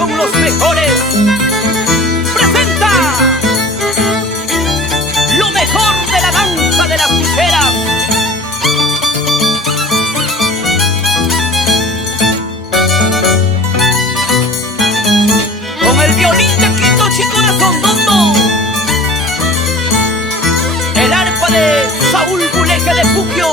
con los mejores. Presenta lo mejor de la danza de las tijeras. Con el violín de Quito Chicorazón Dondo, el arpa de Saúl Buleje de Puquio,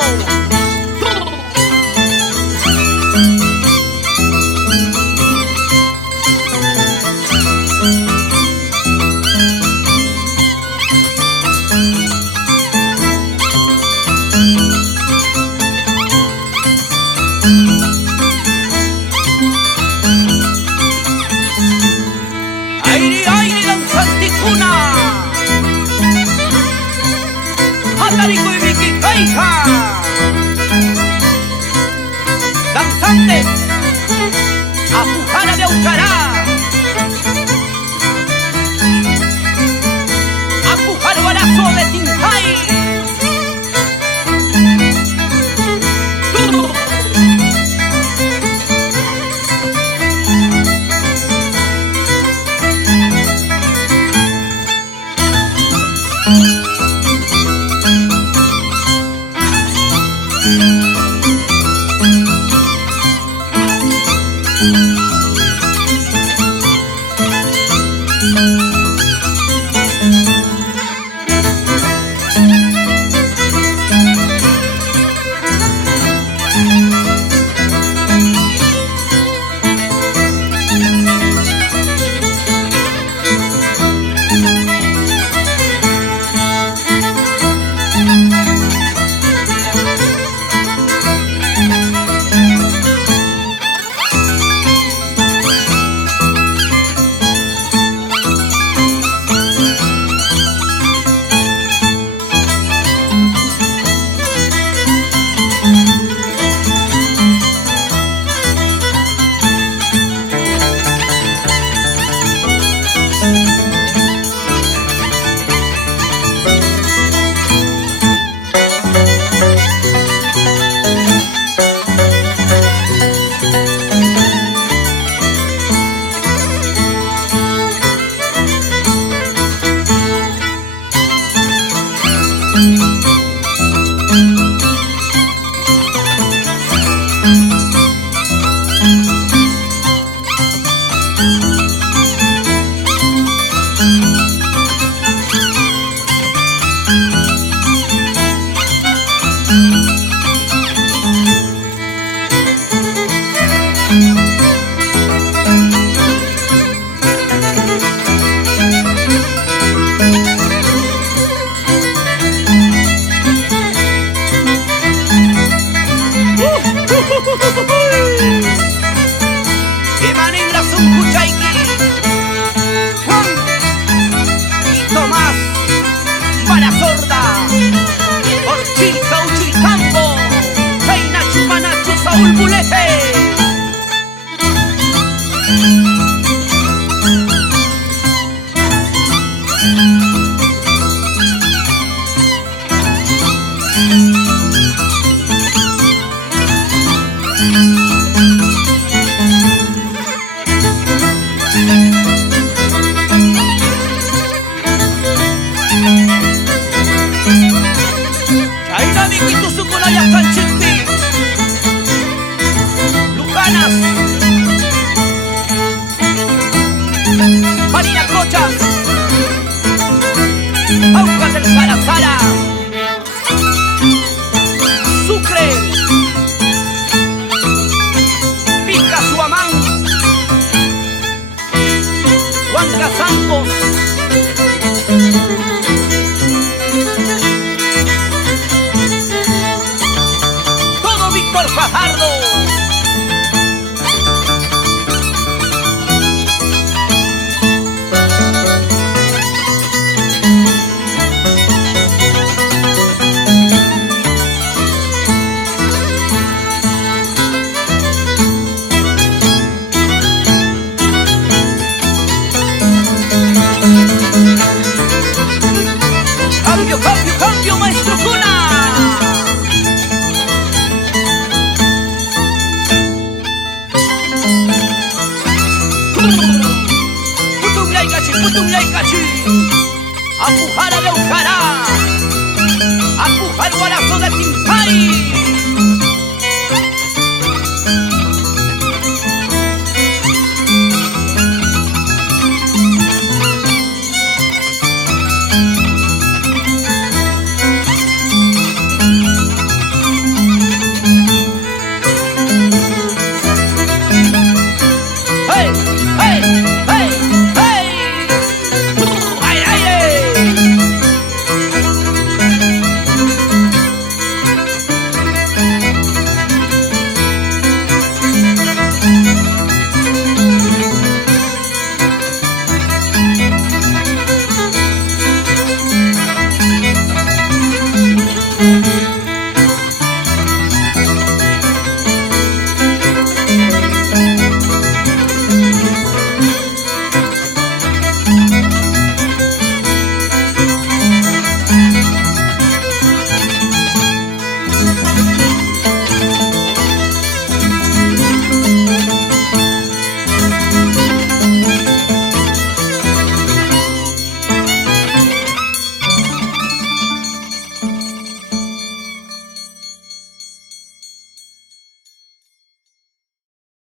aire, aire, danzanticuna, Atarico y Vicky Caija, danzantes, Apujara de Aucará, Apujaro Barazo de Tinjay. Y Manila Suncuchayqui, Juan y Tomás Parasorda, Orchil, Caucho y Tambo, Peinachu, Manachu, Saúl Buleje. Chaina Vicky Tusukunaya Canchimpi, Lucanas, Marina Cochas, Aucas del Sarazara, Sucre, Pica Suamán, Huancazancos, todo Víctor Fajardo. Lecachi, Apujara de Ujará, Apujar Guarazo de Timpari.